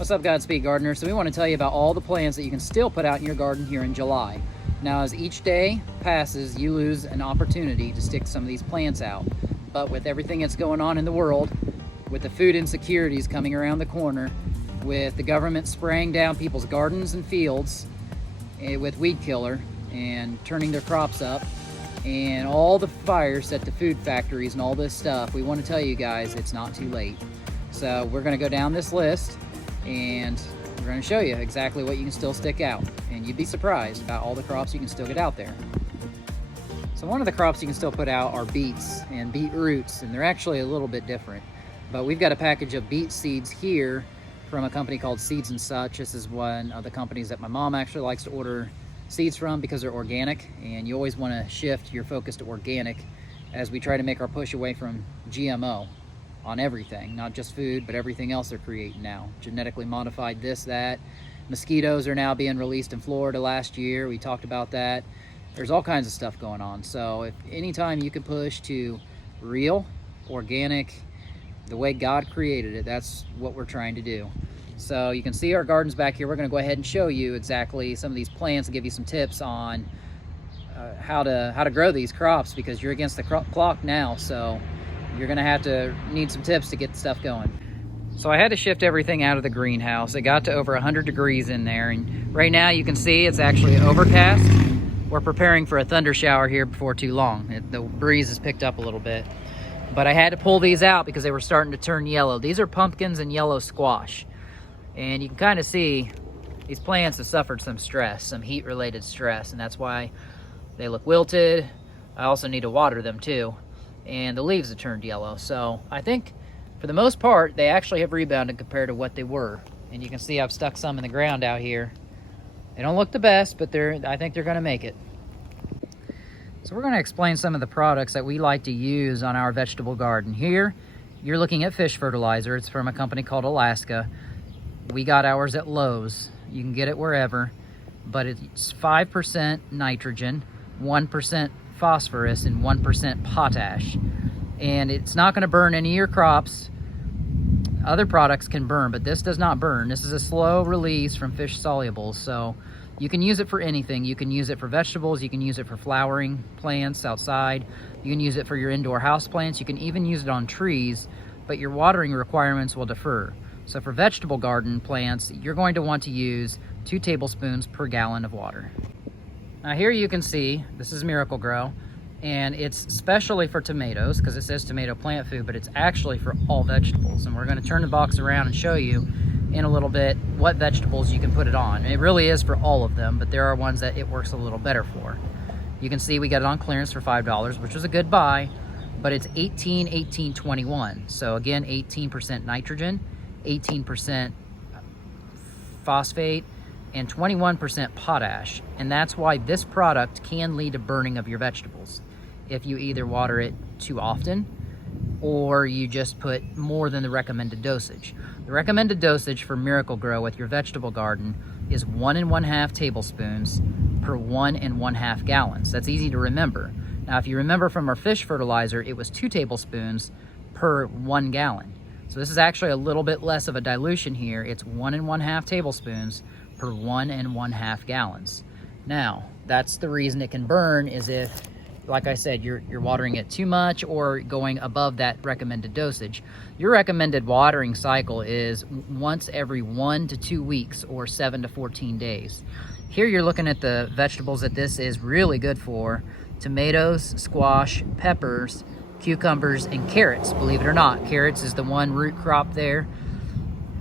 What's up, Godspeed Gardener? So we want to tell you about all the plants that you can still put out in your garden here in July. Now, as each day passes, you lose an opportunity to stick some of these plants out. But with everything that's going on in the world, with the food insecurities coming around the corner, with the government spraying down people's gardens and fields with weed killer and turning their crops up, and all the fires at the food factories and all this stuff, we want to tell you guys it's not too late. So we're going to go down this list and we're going to show you exactly what you can still stick out, and you'd be surprised about all the crops you can still get out there. So one of the crops you can still put out are beets and beet roots, and they're actually a little bit different. But we've got a package of beet seeds here from a company called Seeds and Such. This is one of the companies that my mom actually likes to order seeds from because they're organic, and you always want to shift your focus to organic as we try to make our push away from GMO on everything, not just food, but everything else they're creating now. Genetically modified this, that. Mosquitoes are now being released in Florida last year. We talked about that. There's all kinds of stuff going on. So if anytime you can push to real, organic, the way God created it, that's what we're trying to do. So you can see our gardens back here. We're going to go ahead and show you exactly some of these plants and give you some tips on how to grow these crops, because you're against the clock now. So you're gonna need some tips to get the stuff going. So I had to shift everything out of the greenhouse. It got to over 100 degrees in there, and right now you can see it's actually overcast. We're preparing for a thunder shower here before too long. The breeze has picked up a little bit. But I had to pull these out because they were starting to turn yellow. These are pumpkins and yellow squash. And you can kind of see these plants have suffered some stress, some heat-related stress, and that's why they look wilted. I also need to water them too. And the leaves have turned yellow. So I think for the most part, they actually have rebounded compared to what they were. And you can see I've stuck some in the ground out here. They don't look the best, but I think they're gonna make it. So we're gonna explain some of the products that we like to use on our vegetable garden. Here, you're looking at fish fertilizer. It's from a company called Alaska. We got ours at Lowe's. You can get it wherever, but it's 5% nitrogen, 1% phosphorus, and 1% potash. And it's not going to burn any of your crops. Other products can burn, but this does not burn. This is a slow release from fish solubles, so you can use it for anything. You can use it for vegetables, you can use it for flowering plants outside, you can use it for your indoor house plants, you can even use it on trees, but your watering requirements will differ. So for vegetable garden plants, you're going to want to use 2 tablespoons per gallon of water. Now here you can see, this is Miracle-Gro, and it's specially for tomatoes because it says tomato plant food, but it's actually for all vegetables. And we're going to turn the box around and show you in a little bit what vegetables you can put it on. It really is for all of them, but there are ones that it works a little better for. You can see we got it on clearance for $5, which was a good buy, but it's 18-18-21. So again, 18% nitrogen, 18% phosphate, and 21% potash. And that's why this product can lead to burning of your vegetables if you either water it too often or you just put more than the recommended dosage. The recommended dosage for Miracle-Gro with your vegetable garden is 1 1/2 tablespoons per 1 1/2 gallons. That's easy to remember. Now, if you remember from our fish fertilizer, it was 2 tablespoons per 1 gallon. So this is actually a little bit less of a dilution here. It's 1 1/2 tablespoons per 1 1/2 gallons. Now, that's the reason it can burn, is if, like I said, you're watering it too much or going above that recommended dosage. Your recommended watering cycle is once every 1 to 2 weeks or 7 to 14 days. Here you're looking at the vegetables that this is really good for: tomatoes, squash, peppers, cucumbers, and carrots. Believe it or not, carrots is the one root crop there.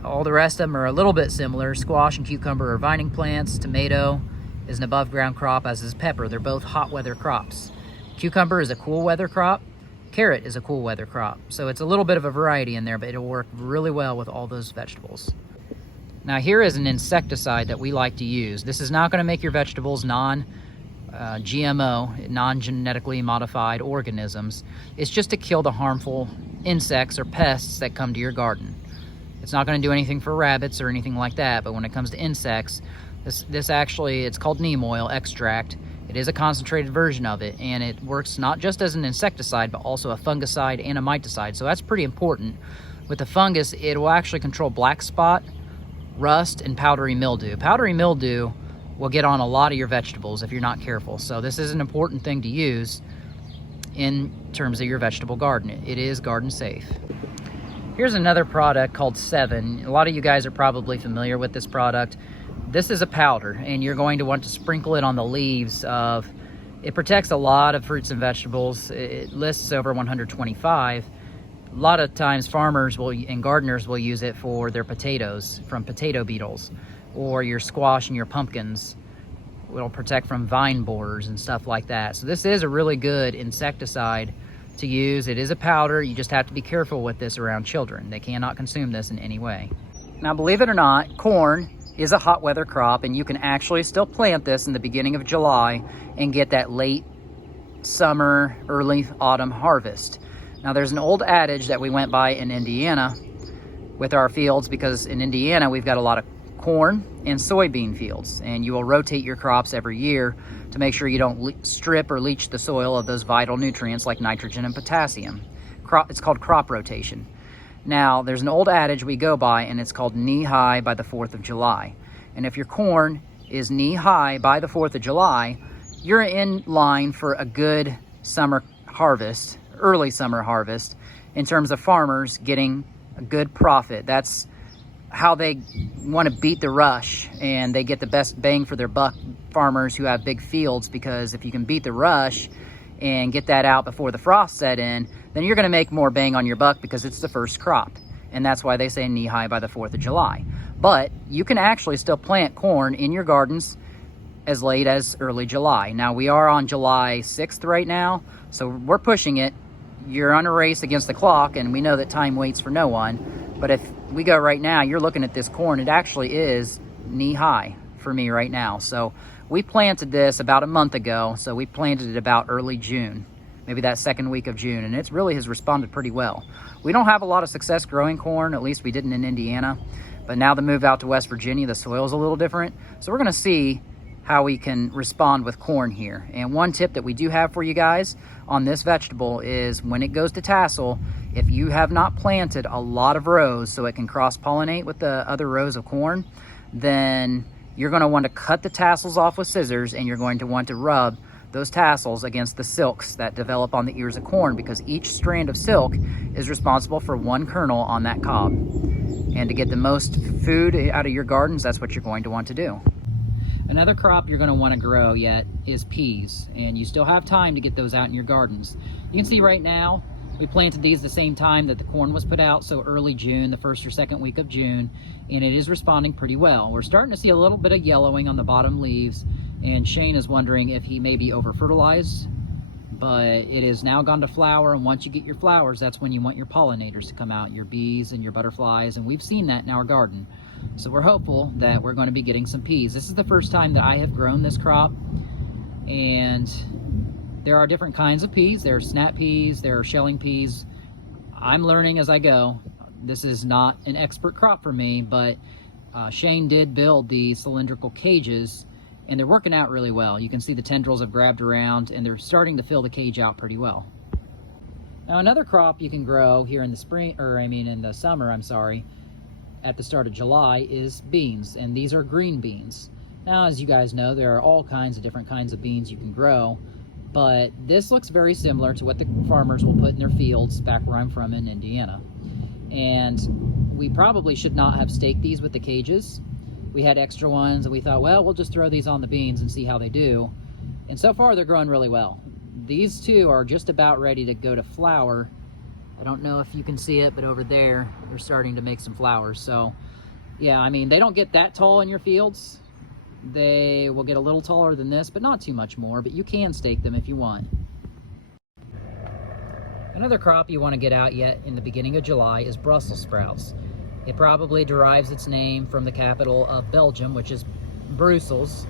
All the rest of them are a little bit similar. Squash and cucumber are vining plants. Tomato is an above ground crop, as is pepper. They're both hot weather crops. Cucumber is a cool weather crop. Carrot is a cool weather crop. So it's a little bit of a variety in there, but it'll work really well with all those vegetables. Now here is an insecticide that we like to use. This is not going to make your vegetables GMO, non-genetically modified organisms. It's just to kill the harmful insects or pests that come to your garden. It's not going to do anything for rabbits or anything like that, but when it comes to insects, this actually, it's called neem oil extract. It is a concentrated version of it, and it works not just as an insecticide, but also a fungicide and a miticide. So that's pretty important. With the fungus, it will actually control black spot rust and powdery mildew. Powdery mildew will get on a lot of your vegetables if you're not careful. So this is an important thing to use in terms of your vegetable garden. It is garden safe. Here's another product called 7. A lot of you guys are probably familiar with this product. This is a powder, and you're going to want to sprinkle it on the leaves of, it protects a lot of fruits and vegetables. It lists over 125. A lot of times farmers and gardeners will use it for their potatoes from potato beetles, or your squash and your pumpkins. It'll protect from vine borers and stuff like that. So this is a really good insecticide to use. It is a powder. You just have to be careful with this around children. They cannot consume this in any way. Now, believe it or not, corn is a hot weather crop, and you can actually still plant this in the beginning of July and get that late summer, early autumn harvest. Now, there's an old adage that we went by in Indiana with our fields, because in Indiana we've got a lot of corn and soybean fields, and you will rotate your crops every year to make sure you don't strip or leach the soil of those vital nutrients like nitrogen and potassium. It's called crop rotation. Now, there's an old adage we go by, and it's called knee high by the 4th of July. And if your corn is knee high by the 4th of July, you're in line for a good summer harvest, early summer harvest, in terms of farmers getting a good profit. That's how they want to beat the rush, and they get the best bang for their buck, farmers who have big fields, because if you can beat the rush and get that out before the frost set in, then you're going to make more bang on your buck, because it's the first crop. And that's why they say knee high by the 4th of July. But you can actually still plant corn in your gardens as late as early July. Now, we are on July 6th right now, so we're pushing it. You're on a race against the clock, and we know that time waits for no one. But if we go right now, you're looking at this corn, it actually is knee high for me right now. So we planted this about a month ago. So we planted it about early June, maybe that second week of June, and it really has responded pretty well. We don't have a lot of success growing corn, at least we didn't in Indiana. But now the move out to West Virginia, the soil's a little different. So we're gonna see how we can respond with corn here. And one tip that we do have for you guys on this vegetable is when it goes to tassel, if you have not planted a lot of rows so it can cross-pollinate with the other rows of corn, then you're going to want to cut the tassels off with scissors, and you're going to want to rub those tassels against the silks that develop on the ears of corn, because each strand of silk is responsible for one kernel on that cob. And to get the most food out of your gardens, that's what you're going to want to do. Another crop you're going to want to grow yet is peas, and you still have time to get those out in your gardens. You can see right now we planted these the same time that the corn was put out, so early June, the first or second week of June, and it is responding pretty well. We're starting to see a little bit of yellowing on the bottom leaves, and Shane is wondering if he may be over-fertilized, but it has now gone to flower, and once you get your flowers, that's when you want your pollinators to come out, your bees and your butterflies, and we've seen that in our garden. So we're hopeful that we're going to be getting some peas. This is the first time that I have grown this crop, and there are different kinds of peas. There are snap peas, there are shelling peas. I'm learning as I go. This is not an expert crop for me, but Shane did build the cylindrical cages, and they're working out really well. You can see the tendrils have grabbed around, and they're starting to fill the cage out pretty well. Now, another crop you can grow here in the spring, in the summer, at the start of July, is beans, and these are green beans. Now, as you guys know, there are all kinds of different kinds of beans you can grow, but this looks very similar to what the farmers will put in their fields back where I'm from in Indiana. And we probably should not have staked these with the cages. We had extra ones, and we thought, well, we'll just throw these on the beans and see how they do. And so far, they're growing really well. These two are just about ready to go to flower. I don't know if you can see it, but over there, they're starting to make some flowers. So, yeah, they don't get that tall in your fields. They will get a little taller than this, but not too much more, but you can stake them if you want. Another crop you want to get out yet in the beginning of July is Brussels sprouts. It probably derives its name from the capital of Belgium, which is Brussels.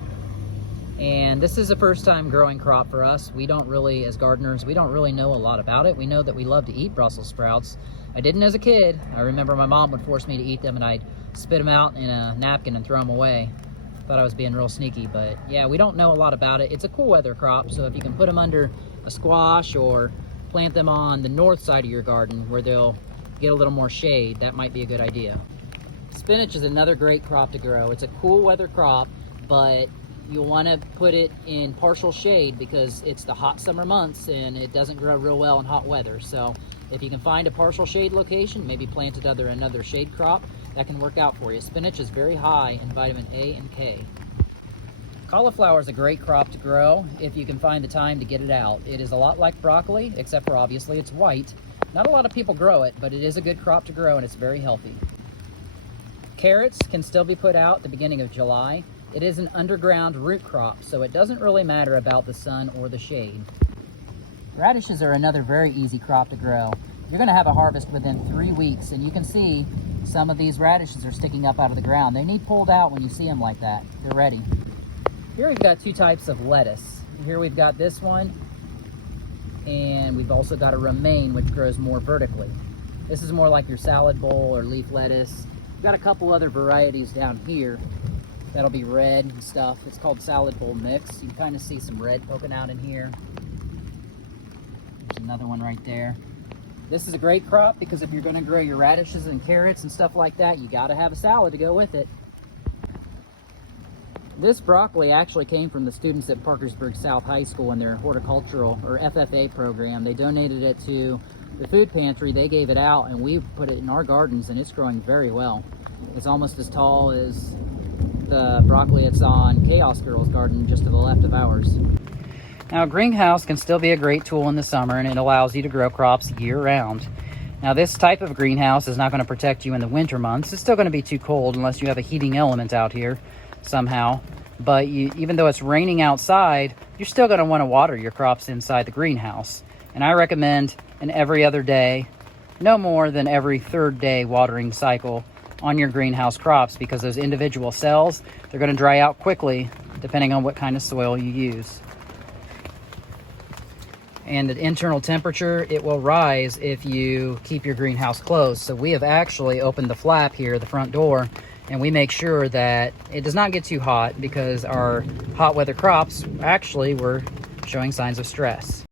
And this is a first-time growing crop for us. We don't really, as gardeners, we don't really know a lot about it. We know that we love to eat Brussels sprouts. I didn't as a kid. I remember my mom would force me to eat them, and I'd spit them out in a napkin and throw them away. Thought I was being real sneaky, but yeah, we don't know a lot about it. It's a cool weather crop, so if you can put them under a squash or plant them on the north side of your garden where they'll get a little more shade, that might be a good idea. spinach is another great crop to grow. It's a cool weather crop, but you'll want to put it in partial shade because it's the hot summer months and it doesn't grow real well in hot weather. So if you can find a partial shade location, maybe plant it under another shade crop, that can work out for you. Spinach is very high in vitamin A and K. Cauliflower is a great crop to grow if you can find the time to get it out. It is a lot like broccoli, except for obviously it's white. Not a lot of people grow it, but it is a good crop to grow and it's very healthy. Carrots can still be put out at the beginning of July. It is an underground root crop, so it doesn't really matter about the sun or the shade. Radishes are another very easy crop to grow. You're going to have a harvest within 3 weeks, and you can see some of these radishes are sticking up out of the ground. They need pulled out when you see them like that. They're ready. Here we've got two types of lettuce. Here we've got this one, and we've also got a romaine, which grows more vertically. This is more like your salad bowl or leaf lettuce. We've got a couple other varieties down here. That'll be red and stuff. It's called salad bowl mix. You can kind of see some red poking out in here. There's another one right there. This is a great crop because if you're going to grow your radishes and carrots and stuff like that, you got to have a salad to go with it. This broccoli actually came from the students at Parkersburg South High School in their horticultural or FFA program. They donated it to the food pantry. They gave it out and we put it in our gardens and it's growing very well. It's almost as tall as the broccoli that's on Chaos Girl's garden just to the left of ours. Now, a greenhouse can still be a great tool in the summer and it allows you to grow crops year-round. Now, this type of greenhouse is not going to protect you in the winter months. It's still going to be too cold unless you have a heating element out here somehow. But even though it's raining outside, you're still going to want to water your crops inside the greenhouse. And I recommend an every other day, no more than every third day watering cycle on your greenhouse crops because those individual cells, they're going to dry out quickly depending on what kind of soil you use. And the internal temperature, it will rise if you keep your greenhouse closed. So we have actually opened the flap here, the front door, and we make sure that it does not get too hot because our hot weather crops actually were showing signs of stress.